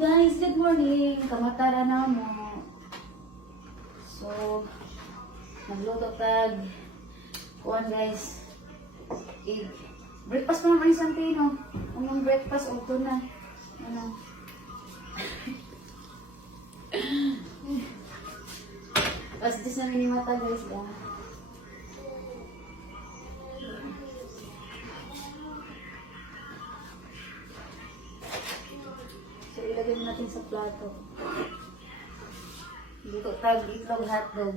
guys, good morning. Kamatara na mo. So, nagluto tag kuhan guys. Egg. Breakfast pa naman isang pino. Anong breakfast o ito na. Ano? As this na minimata guys. So, ilagay natin sa plato. Dito tag itlog hotdog.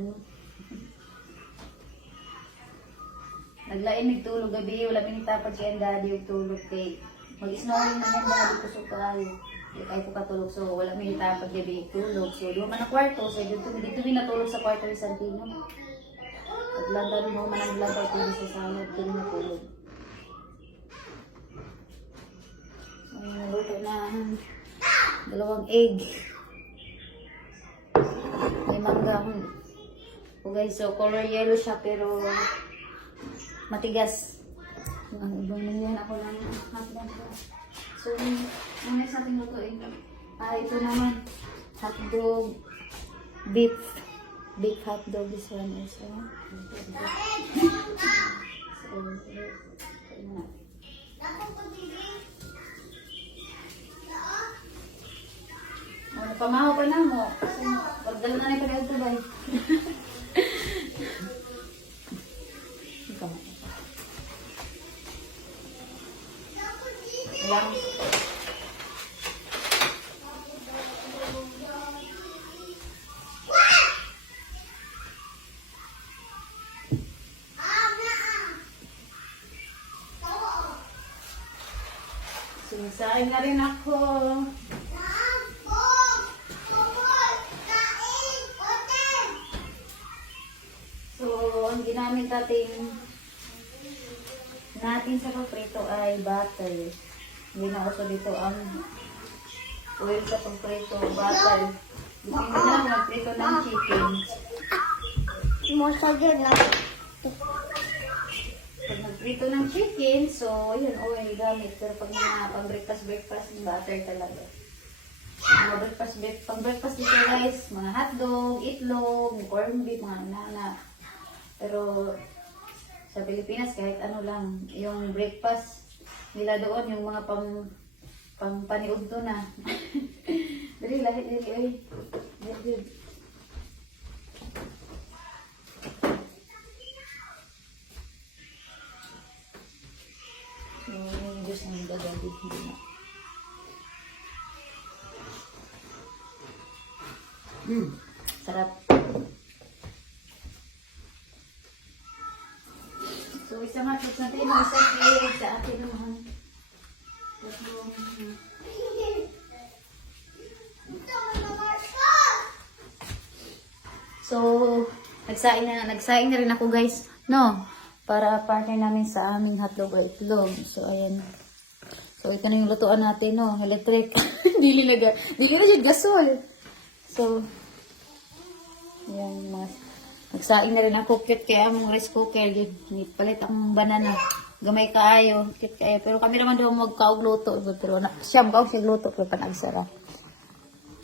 Naglain nagtulog gabi, wala minitapad siya ang daddy yung tulog kay mag-snoring na yan daddy ko so kayo. Hindi kayo po katulog so wala minitapad gabi tulog. So doon man ang kwarto, so dito min natulog sa kwarto ni Santino. At landa rin mo man ang landa ko sa salad, doon natulog. So naluto na dalawang egg. May mangga. O guys, so color yellow siya pero matigas. Ang ibang nangyayari ako lang hotdog. So, ang next natin lutuin. Ito naman, hotdog, beef hotdog. This one is, so, napamahaw pa na mo. Kasi, pagdala na ito na ito ba? Lang. Sinasain na rin ako. So, ang ginamit natin sa paprito ay butter. Hindi na uso dito ang oil sa pagprito, butter. Depende na lang magprito ng chicken. Masagyan na. Pag magprito ng chicken, so yun, oil gamit. Pero pag breakfast, yung butter talaga. Pang breakfast dito guys, mga hotdog, itlog, corned beef, mga nana. Pero sa Pilipinas, kahit ano lang, yung breakfast nila doon, yung mga pang paniudto na. Dali, lahit, ay. Lahit. Yung Diyos ang gagabi. Sarap. So, isang hotdog sa Santino, isang egg sa akin naman. So, nagsaing na rin ako guys, no? Para partner namin sa aming hotdog at itlog. So, ayan. So, ito na yung lutuan natin, no? Electric. Dili na siya gasol. So, ayan, nagsaing na rin ako. Cute kaya among rice cooker. Palit akong banana. Gamay kaayo. Cute kaya. Pero kami naman daw magkaog luto. Pero siya magkaog siya luto. Pero panagsara.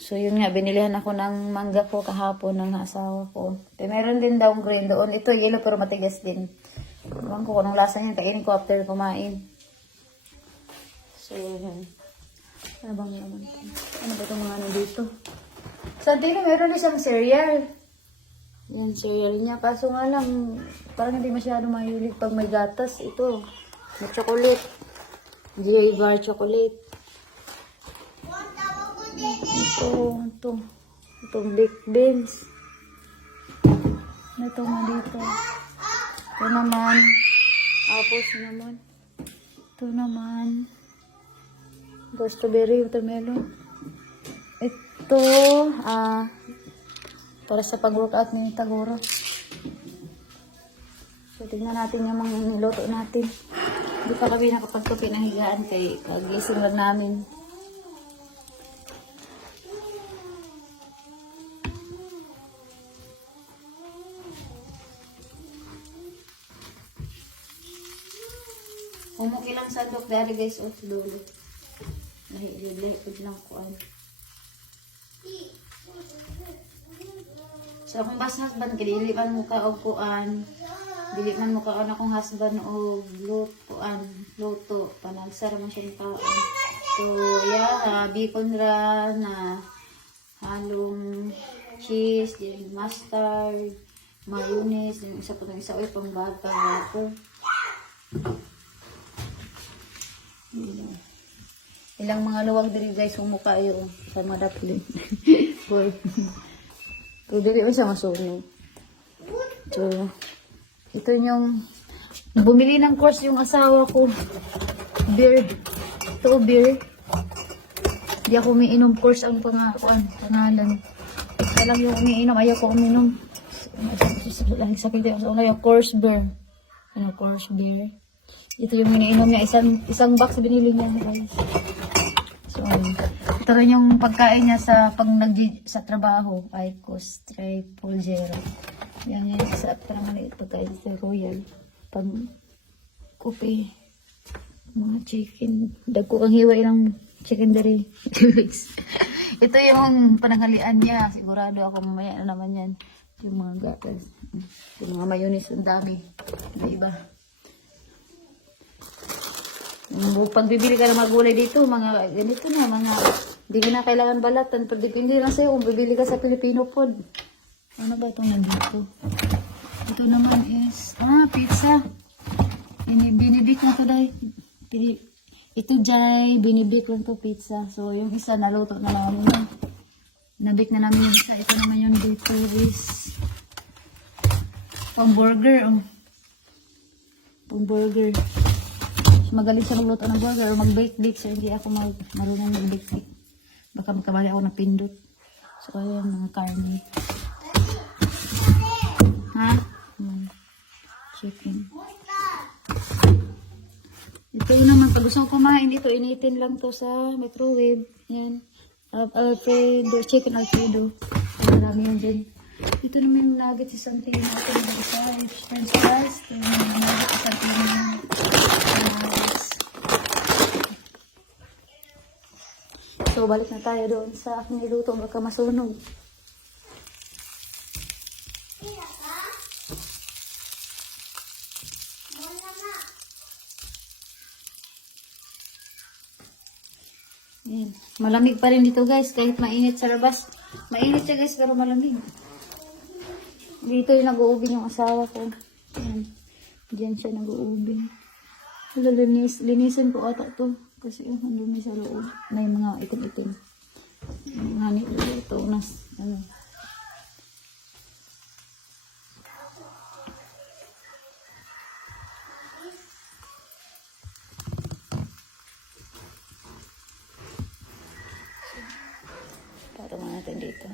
So yun nga. Binilihan ako ng mangga ko kahapon ng asawa ko. Pero meron din daw green doon. Ito yellow pero matigas din. Ewan ko kung anong lasa niya. Kainin ko after kumain. So yun. Ano bang naman ito? Ano ba itong mga ano dito? Santino meron na siyang cereal. Yan, cereal niya. Kaso nga lang, parang hindi masyado mahilig pag may gatas. Ito, may chocolate. J bar chocolate. Ito. Itong baked beans. Ito nga dito. Ito naman. Apples naman. Ito naman. Ito, strawberry, watermelon. Ito, para sa pag-workout ni Tagoro. So, tingnan natin yung mga niluto natin. Hindi pa kami nakapagtupi ng higaan kay kagising lang namin. Umuki lang sa dok dari guys o sa dulo. Lahipod lang kuan. So akong bas husband, dili man mo ka og kuan. Dili man mo kaon akong husband og luto. Panagsara man siya ng kaon. So yeah, bacon ra na halong cheese, din mustard, mayonnaise, din isa pa ng isa oy pang bata ko. Ilang mga luwag diri guys mukha yo sa mga dapli. Boy. Pero dili ko siya masunog. So, ito yung bumili ng course yung asawa ko. Beer. Ito beer. Di ako umiinom course ang pangalan. Ito lang yung umiinom. Ayaw ko umiinom. Sakit yung yung course beer. Ano, course beer. Ito yung iniinom niya. Isang box binili niya guys. So, ito rin yung pagkain niya sa sa trabaho. Icos Triple Zero. Yan yan. Sa parang maliit pagkain sa Royal. Pag kopi. Mga chicken. Dagko ang hiwa ng chicken dari. Ito yung pananghalian niya. Sigurado ako mamaya na naman yan. Yung mga gatas. Yung mga mayonnaise. Ang dami. Iba. Pag bibili ka ng mga gulay dito, mga ganito na, mga hindi mo na kailangan balatan. Pero depende lang sa'yo kung bibili ka sa Filipino food. Ano ba itong nandito? Ito naman is, pizza. Binibik na to dahil. Ito dyan, binibik lang to pizza. So, yung isa naluto na lang namin. Nabik na namin yung isa. Ito naman yung dito is pang burger. Pang burger. Magaling siya magluto ng burger o mag-bake-bake. So, hindi ako marunong mag-bake-bake. Baka magkamali ako ng pindot. So, ayan, mga karne. Ha? Chicken. Ito yun naman. Pag gusto ko kumain dito, initin lang to sa microwave. Yan. Alfredo. Chicken Alfredo. Marami yun din. Ito naman yung nuggets. Isang tingin natin ng isa. French fries. Ito yung nuggets. Isang tingin natin. So, balik na tayo doon sa aking niluto. Baka masunog. Ayan. Malamig pa rin dito guys. Kahit mainit sa labas. Mainit siya guys pero malamig. Dito yung nag-uubing yung asawa ko. Ayan. Diyan siya nag-uubing. Linisin ko ata to. Kasi ang dumi sa loob. May mga itim-itim. Mga ito. Ano. Patungan natin dito.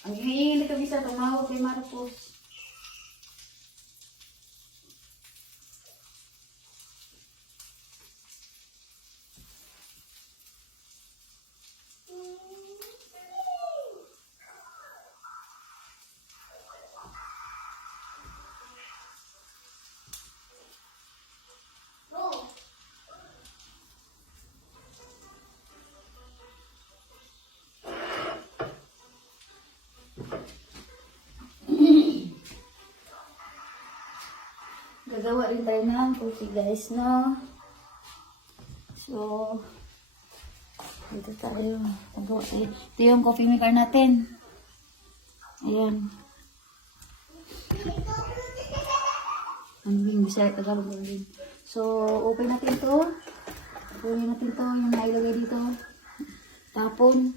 Ang hihili kami sa tumawag kay Marcos. Gagawa rin tayo ng coffee guys, no? So, dito tayo. Gagawa tayo. Ito yung coffee maker natin. Ayan. Ano yung Bisaya Tagalog din. So, open natin to. Open natin to. Yung nailagay dito. Tapon.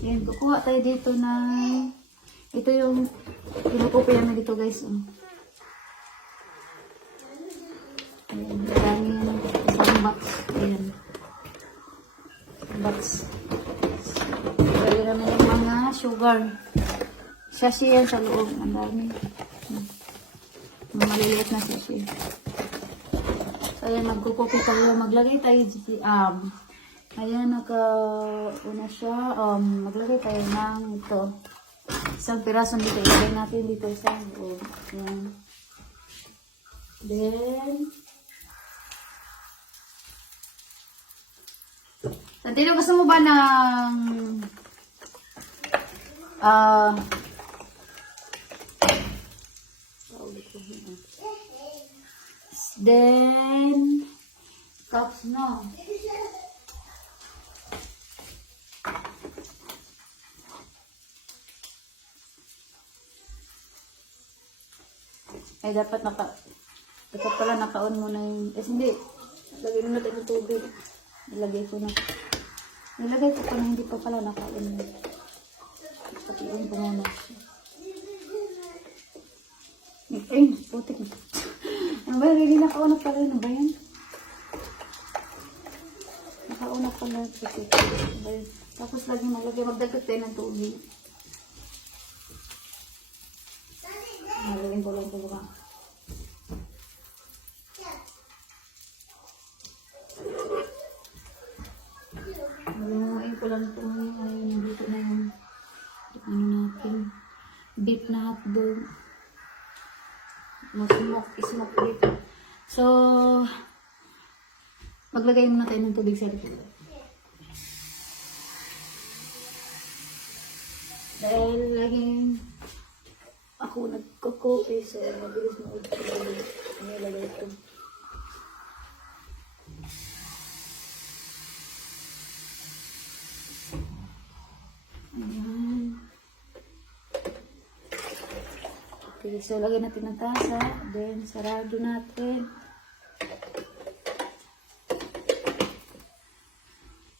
Ayan, kukuha tayo dito na ito yung pinukupi namin dito guys. Ayan, marami yung isang box. Ayan. Box. Pwede naman yung mga sugar. Sachet yan sa loob. Ang dami. Mga maliliit na sachet. So, ayan, magkukupi tayo. Maglagay tayo ayan, naka-una siya. Maglagay tayo ng ito. Isang piraso dito. Ilagay natin dito sa loob. Ayan. Then, Santino, gusto mo ba ng then cups, no? Ay, dapat pala naka-on mo na yung, hindi, lagay mo natin yung tubig. Nilagay ko pa na hindi pa pala naka-on. Pati-on ko muna siya. Ay, putik. Ano ba, hindi naka-on na pala, ano ba yan? Naka-on na pala, putik. Tapos magdagdag tayo ng tubig. Nalagyan ko lang ito ba? Nalunguin ko lang ito. Ayun, dito na yung ano natin. Beef na hotdog. Smoke beef. So, maglagay muna tayo ng tubig sa likod. Dahil laging ako nagko-coffee, so mabilis maudto. Nilagay ito. Ayan. Okay, so lagyan natin ng tasa. Then, sarado natin.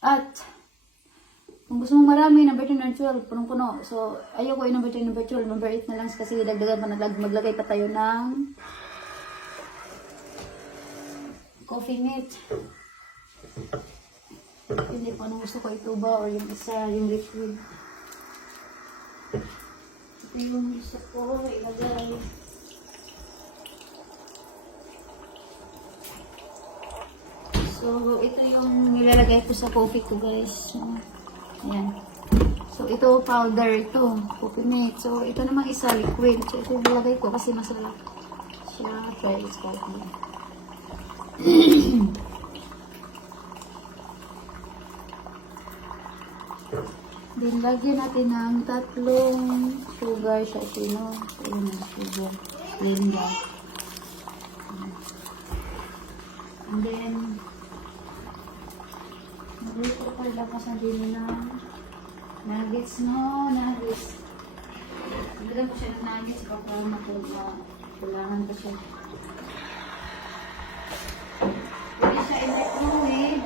At, kung gusto mong marami, number 10, number 12, punong-puno. So, ayoko yung number 10, number 12, number 8 na lang kasi dagdagan pa, maglagay pa tayo ng coffee mate. Hindi ko anong gusto ko, ito ba or yung isa, yung liquid. Ito yung isa ko, ilagay. So, ito yung nilalagay ko sa coffee ko, guys. Ayan. So, ito powder ito. Coffee mate. So, ito naman isa liquid. So, ito nilagay ko kasi masarap siya. Try this coffee. Then, lagyan natin ng 3 sugar siya. Ito, no? So, yun yung sugar. Blender. And then, mag-luto ko lakas na din ng nuggets, no? Nuggets. Magdala ko siya ng nuggets baka kulangan ko siya. Pwede siya i-microwave.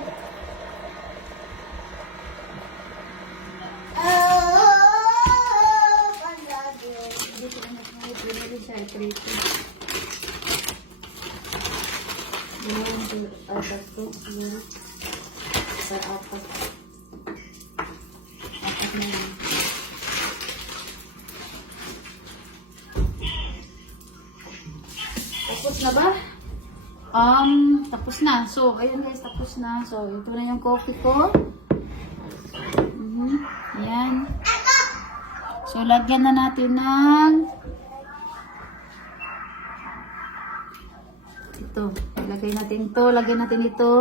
Pwede siya i-prito. Atas to, siguro. Sa apat. Apat na yun. Tapos na ba? Tapos na. So, ayun guys, tapos na. So, ito na yung coffee ko. Ayan. So, lagyan na natin ng ito. Lagay natin ito. Lagyan natin ito.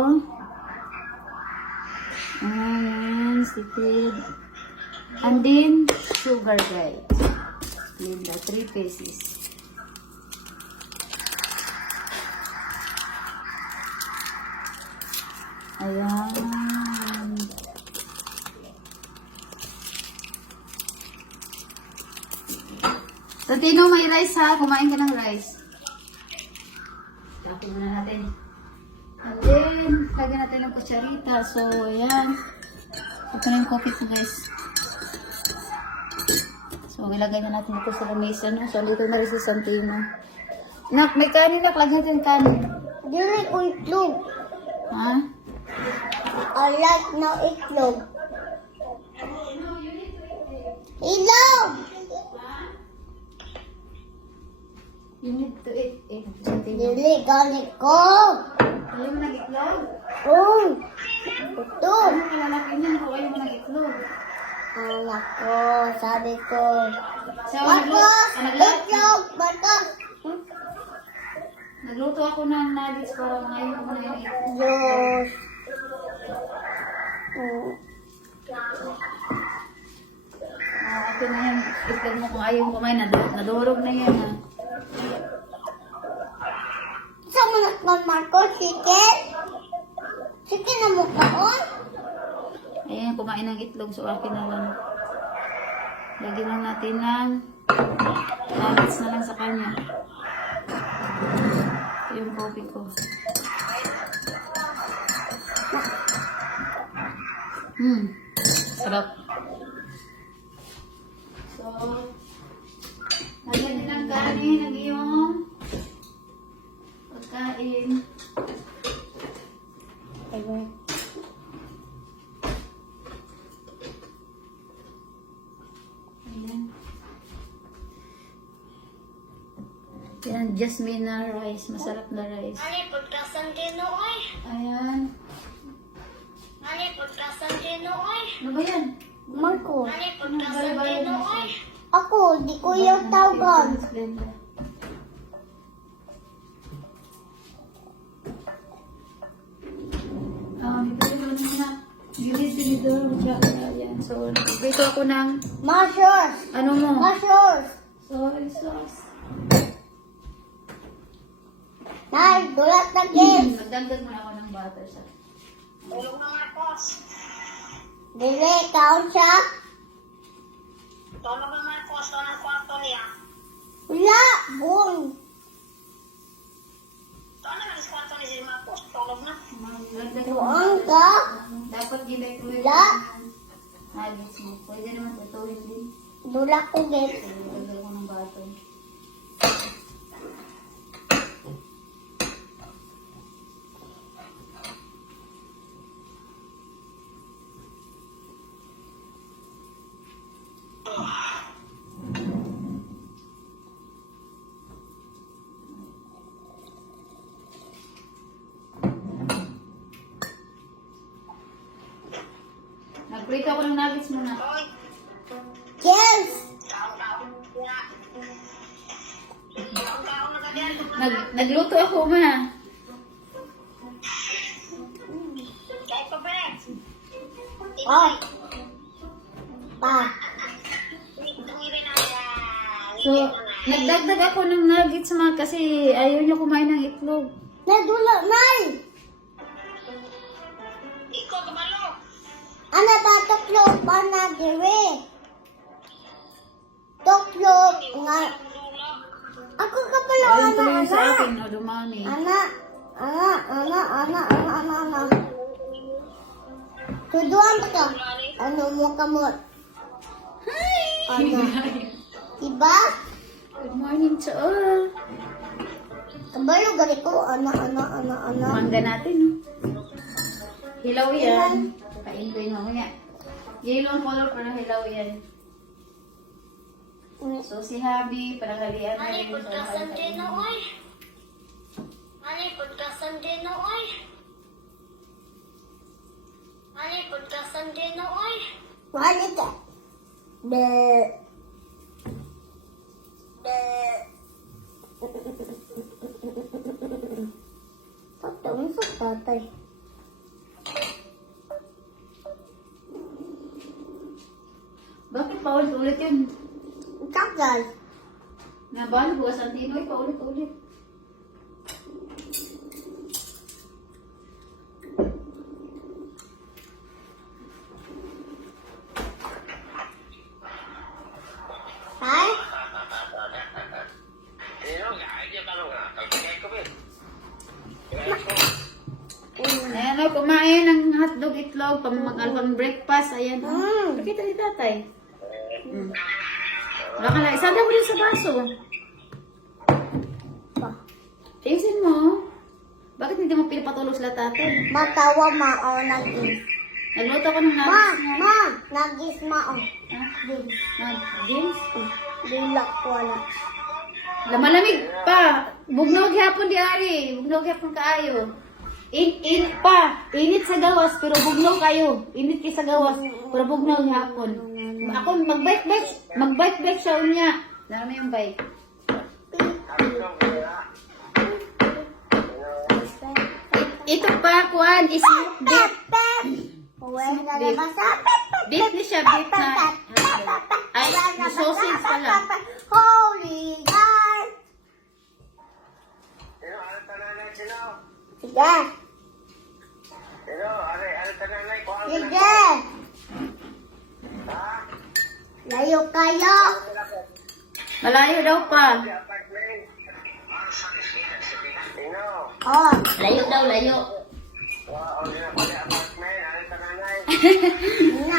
Ayan. Sipid. And then, sugar guys. Linda, 3 pieces. Ayan. Santino, may rice ha. Kumain ka ng rice. Tapos muna natin. And then, lagyan natin ng kutsarita. So, ayan. Ito na yung coffee ko, guys. So, ilagay na natin ito sa lamesa, no? So, dito na rin si Santino. Nak, may kanin, nak. Lagyan natin kanin. You like itlog. Ha? I like no itlog. Itlog! You need to eat. Eh, sabi mo. Dili, galit ko. Ayaw mo nag-itlog? Oh. Ito. Ano lalaki niyan kung ayaw mo nag-itlog? Anak ko, sabi ko. So, Ako, itlog, bata. nagluto ako ng nuggets para ngayon ko na yung itlog. Diyos. Mm. Ito na yan. Itlog mo kung ayaw mo kumain. Nadurog na yan ha. Sa mga kong Marco, chicken? Chicken na mo kaon? Ayan, kumain ng itlog. So, akin na lang. Lagyan lang natin ng nuggets na lang sa kanya. Ito yung coffee ko. Sarap. So, lagyan din ng kanin ng iyong pagkain. Ayun. Ayan. Yan, jasmine na rice. Masarap na rice. Ani, pagkasan din o ay. Ayan. Ani, pagkasan din o ay. Ano ba yan? Marco. Ano, bali-bali na siya. Ako, di ko yung tawag. Blender. Ito yun na. Gilid-gilidor. Ayan. So, nagprito ako ng Mushrooms. ano mo? Mushrooms. Soy sauce. Nay, dulat na game. Magdagdag mo na ako ng butter sa... Tulog na Marcos. Dili, kaon siya. Tulog ang Marcos, ito ng kwarto niya. Wala, bun. Ito na ang kwarto ni si Marcos, tulog na. Magdagdag mo. Tuwang ka. Dapat gilay-gilay. La. Nuggets mo. Pwede naman tutuwin din. Dulak ko game. Magdagdag ko ng butter. Nag-break ako ng nuggets muna. Hoy, Yes. kaon-kaon niya. Kaon-kaon na ganyan. Nagluto ako, ma. Kahit pa ba eh. Oh. Pa. Tungilin na yan. So, nagdagdag ako ng nuggets, ma, kasi ayaw niya kumain ng itlog. Nadulak, Nay. Ikaw, kabalo. Ano ba tuklog pa na dire? Tuklog nga. Ako ka pala, Ayun tuloy yung sa ana. akin, no, dumami. Ana. Tuduan ka. Ano mo kamot? Ana. Iba? Good morning to all. Kabalo gali ko. Ana. Mangga natin, no? Hilaw yan. Kain ko yun mamaya. Yellow color para hilaw yan. So, si Habi, panangalian na Ani, rin. pagkasan din o ay. Ani, pagkasan din o ay. Ani, pagkasan din o ay. Wali ka. Be. Patong sa tatay. Bakit paulit-ulit yun? Tagal. Nabalo, bukas ang tinoy, paulit-ulit. Ay? Ayan, no, kumain ng hotdog itlog, pang breakfast, ayan. Oh. Pakita ni tatay. Wala ka lang, isada mo rin sa baso. Tingsin mo. Bakit hindi mo pinapatulog sila tatay? Matawa mao nagis. Nagluto ko ng Ma, nuggets na. ma, nagis mao. Ah, Nuggets? Dilak ko na. Malamig pa. Bugnog hapon di ari. Bugnog hapon kaayo. Init pa. Init sa gawas pero bugnog kayo. Init kay sa gawas pero bugnog hapon. Ako magbike siya unya. Narami yung bike. Ito pa kuan is beef. Beef ni siya, beef na. Ay, sausage pala. Holy God! Sino? Ano tananay? Sino? Sige! Sino? Ano tananay? Kuha ka na. Sige! Ha? Layo kayo! Malayo daw pa. Apartment. Sino? Oh! Layo daw, layo. Wow, hindi na pala apartment. Ano tananay?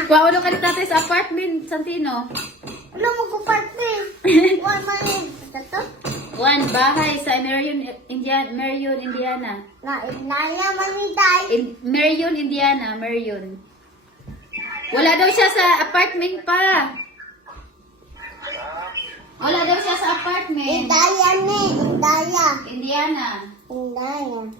Kuha ka ni tatay sa apartment, Santino. Ano mo ko parte? One man ito? Kuan, bahay sa Marion, Indiana. Naya man ni Day. Marion, Indiana, Marion. Wala daw siya sa apartment pa. Wala daw siya sa apartment. Indaya ni. Indaya. Indiana. Indaya.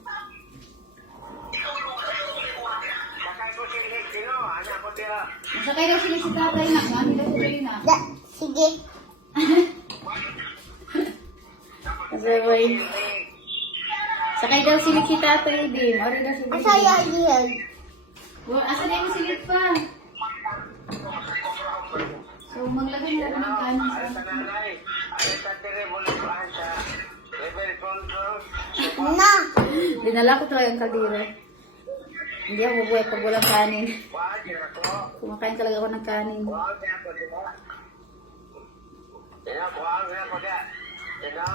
Sakay ko si Nick. Sino? Anak ko siya. Masakay daw sila si tatay na. Mami daw sila na. Sige. Kasabay. Sakay daw sila si tatay din. Ori daw sila. Asaya yan. Asa na yung silid pa? So, maglagay na ng kanin sa Ano tananay? Ano tatire mo lupahan siya? Level control. Na. Dinala ko talaga ang kaldero. Hindi ako mabuhay pag walang kanin. Wow, tira ko. Kumakain talaga ako ng kanin. Wow, kaya ko diba? Sino? Wow, kaya ko diba? Sino?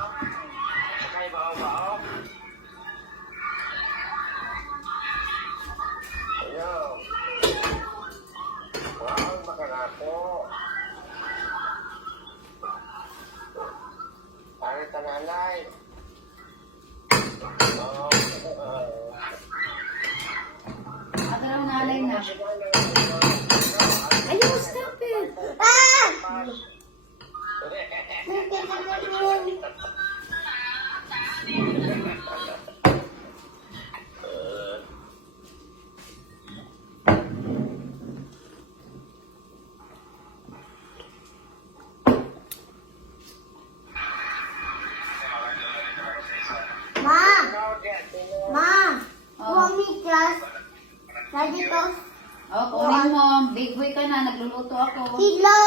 Sakay bao-bao? Sino? Wow, makarako. Ano tananay? Oh, Ako lang nalay na. Ayaw, stop it! Ah! Ma! Ma! Mommy just ready to O, kunin mo. Big boy ka na. Nagluluto ako. hello.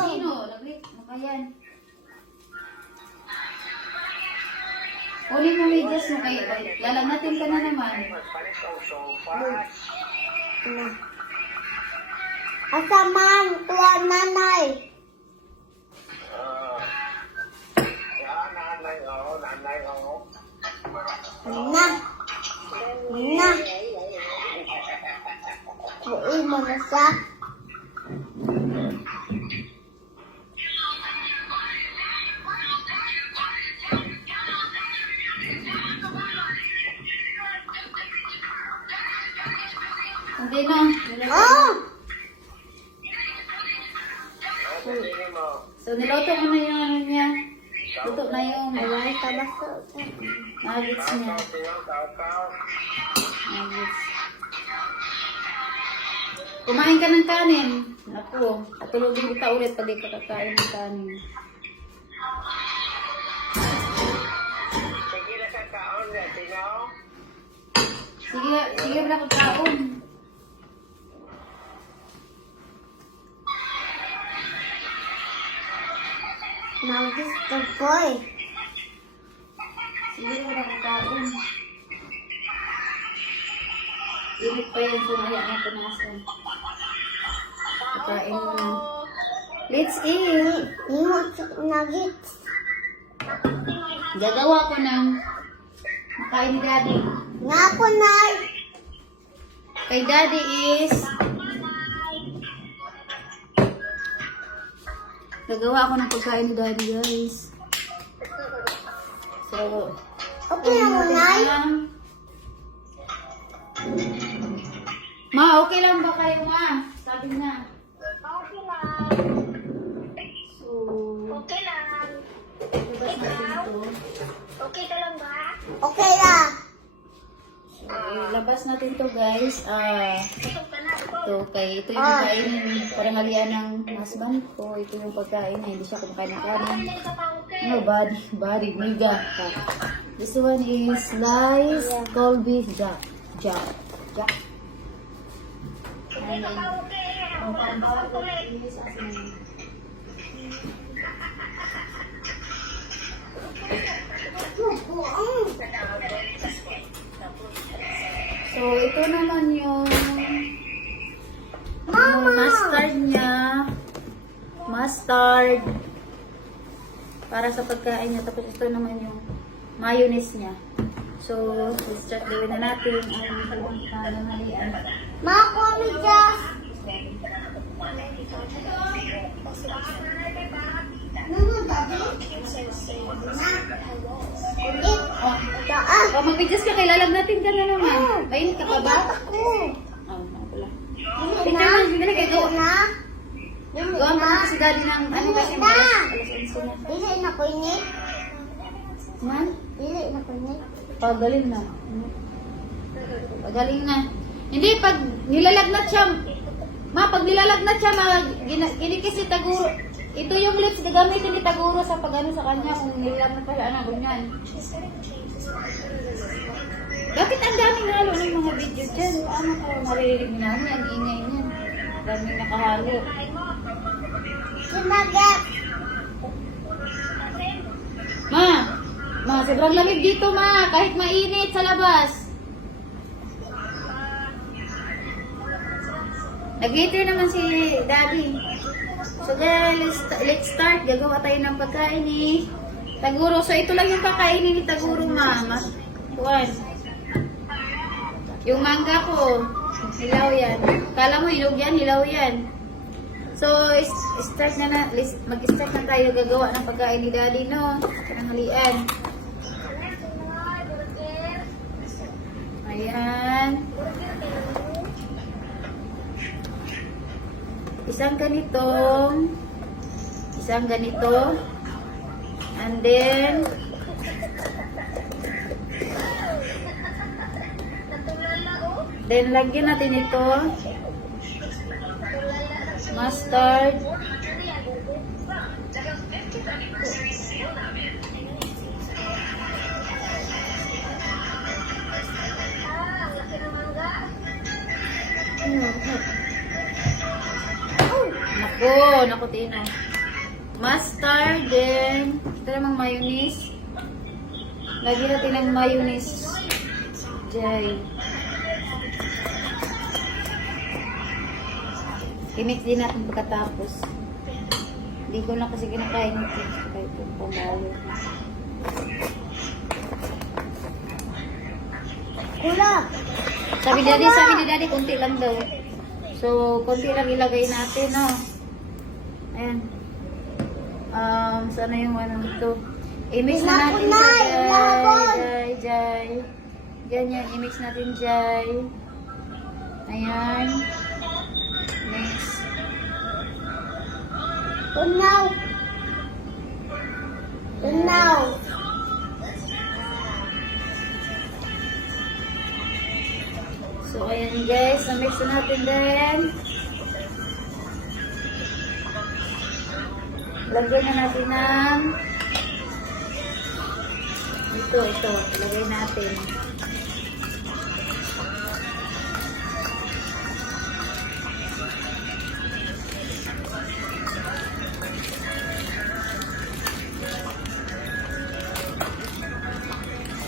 Sino? Laglit mo ka yan. Kunin mo medyas mo kayo. Lalagnatin ka na naman. Palit ang sofa. Asaman tuwa nanay. Nanay, oh, nanay, oh. Na. Na. Uy mo na siya. Hindi na. Oh! Sige mo. So, niloto mo na yung ano niya. Luto na yung Ay, tabaso. nuggets niya. Tao. Nuggets. Kumain ka ng kanin. Ako, katulogin kita ulit pag di ka kakain ng kanin. Sige na sa taon na, sino? Sige na kakaon. Gusto ko eh. Sige na kakaon. Init pa yan, so maya na punasan. Kakain mo na. Let's eat! Nuggets. Gagawa ko ng makain ni Daddy. Nga po, Nay. Kay Daddy is gagawa ako ng pagkain ni Daddy, guys. So, Okay na mo, Nay. Ma, okay lang ba kayo, ma? Sabi na. Okay na. Okay lang. Labas natin to. Okay ka lang ba? Okay lang. Labas natin to guys. Busog ka na ako. Ito yung pagkain parang halian ng husband ko. Ito yung pagkain na hindi siya kumakain ng kanin. Hindi ka pa okay. No, body, miga. This one is sliced cold beef jack. Hindi ka pa okay. Ang bawal ulit. So, ito naman yung mustard niya. Mustard. Para sa pagkain niya. Tapos ito naman yung mayonnaise niya. So, start gawin na natin ang pananghalian. Makomi dyan. Naman, daddy. Daan. Mag-adjust ka, lalagnatin ka na naman. Mainit ka pa ba? Ako. Wala. Dili na. Dili kayo. Dili na. Gawa mo na kasi dali ng ano kasi Na. alas 11 na. Dili na ko ini. Man, Dili na ko ini. pagaling na. Pagaling na. Hindi, pag nilalagnat siya, pag nilalagnat siya, kinikisi taguro. Ito yung lips gagamitin ni taguro sa pag-ano sa kanya kung nilalagnat pa siya, ganyan. Bakit ang daming halo ng mga video dyan? Paano ko maririnig namin ang ingay niyan? Daming nakahalo. Sinagat. Ma, sobrang lamig dito ma, kahit mainit sa labas. Nag-eater naman si Daddy. So guys, let's start. Gagawa tayo ng pagkain ni Taguro. So ito lang yung kakainin ni Taguro ma. Kuwan. Yung mangga ko, hilaw yan. Kala mo hinog yan, hilaw yan. So, start na mag-start na tayo gagawa ng pagkain ni Daddy, no? Pananghalian. Ayan. Isang ganito, and then, lagyan natin ito, mustard, naku Tino, mustard, then, ito namang mayonnaise, lagyan natin ng mayonnaise, Jay. I-mix din natin pagkatapos. Hindi ko na kasi kinakain ito. Kaya ito pamalo. Kula. Sabi ni Daddy, konti lang daw. So, konti lang ilagay natin, no? Ayan. Sana yung ano ito. I-mix na natin siya, Jay. Ganyan, i-mix natin, Jay. Ayan. Mix. Tunaw. So, ayan guys, na-mix na natin din. Lagyan na natin ng ito. Lagay natin.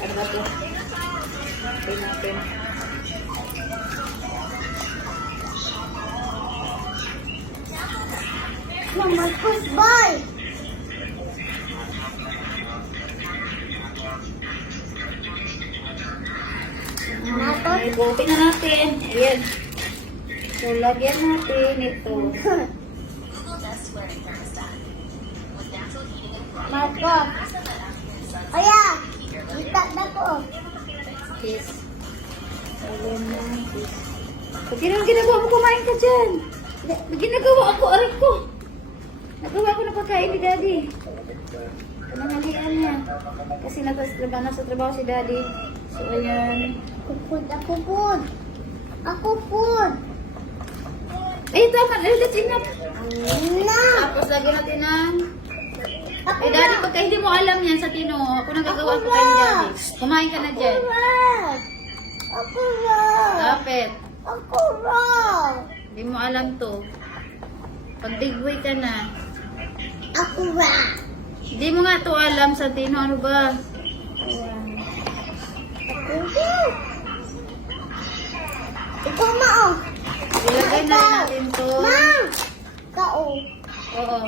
Ano ba ito? Lagay natin. Mama, goodbye. Ibutin na natin. Ayan. So, lagyan natin ito. Marco. Kaya, ikat na ko. Yes. Lagyan natin. Pag ginagawa mo, kumain ka dyan. Ginagawa ako, aray ko. Nagawa ko na pagkain ni Daddy. Panangalian niya. Kasi nasa trabaho si Daddy. So, ayan. Ako food. Ako food. Eh, tama. That's enough. Na. Tapos, lagyan natin ng... Ako Eh, Daddy, pagka hindi mo alam yan sa Tino, ako nagagawa ko kayo ni Daddy. Kumain ka na dyan. Red. Ako red. Kapit. Ako red. Hindi mo alam to. Pag digway ka na. Ako red. Hindi mo nga to alam sa Tino. Ano ba? Ayan. Ako red. Ikaw mao. Ilagay na rin natin to. Ma. Kao. Oo.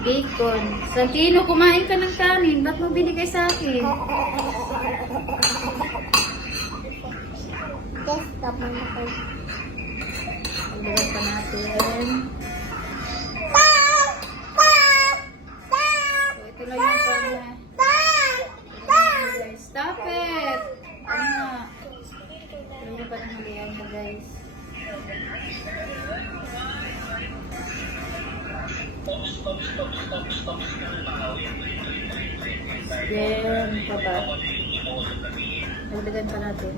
Bacon. Santino, kumain ka ng kanin. Ba't mo binigay sa akin? Desktop mo na kayo. Pagdagan pa natin. So, ito lang yung guys. Stop it! Ano? Alam mo pa ng halian mo, guys. Then, pa ba? Pagdagan pa natin.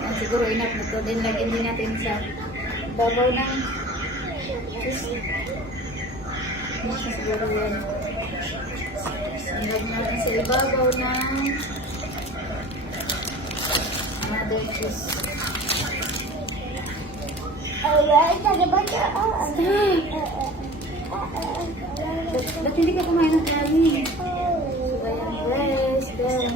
Yan, siguro enough na to. Then, lagyan din natin sa babaw ng cheese. Ano siya siguro yan. Lagyan natin sa ibabaw ng another cheese. Ba't hindi ka kumain ng kanin? So, ayan, guys. Then,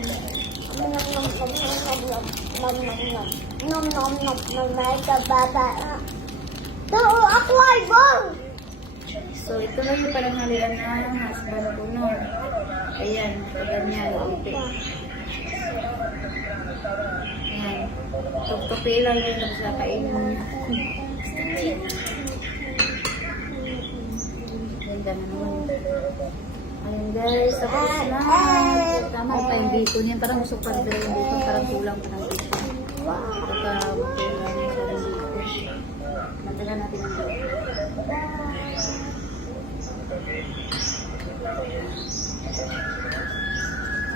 so, ito lang yung pananghalian ng husband ko, no? Ayan, ganyan, okay. Ayan, tuktupi lang yun tapos kakainin niya. Ganda na naman. Ayun guys, tapos na. Tama pa yung bacon yan. Parang gusto pa rin yung bacon. Parang kulang pa ng bacon. Baka kulang yung sa bacon. Matagal natin ang bacon.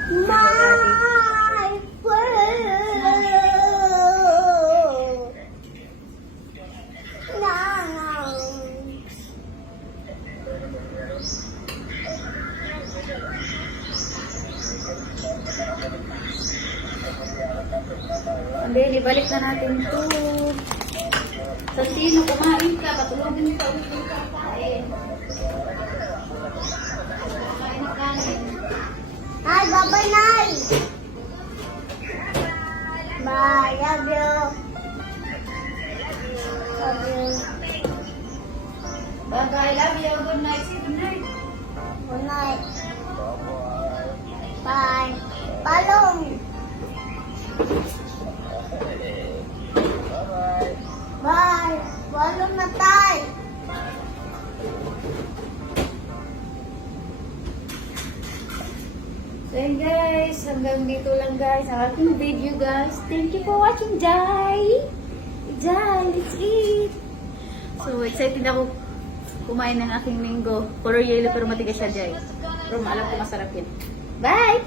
My friend. Then, ibalik na natin to. Santino, kumain ka. Patulogin ka ulit yung kakain. Kumain na kanin. Hi, bye-bye, Nay. Bye, love you. Love you. Bye-bye, love you. Good night. Say good night. Good night. Bye. Palong. Bye. Palong na tayo. So yun guys, hanggang dito lang guys ang ating video guys. Thank you for watching, Jai. Jai, let's eat. So excited ako kumain ng aking mango. Color yellow pero matigas siya, Jai. Pero maalam ko masarap yun. Bye!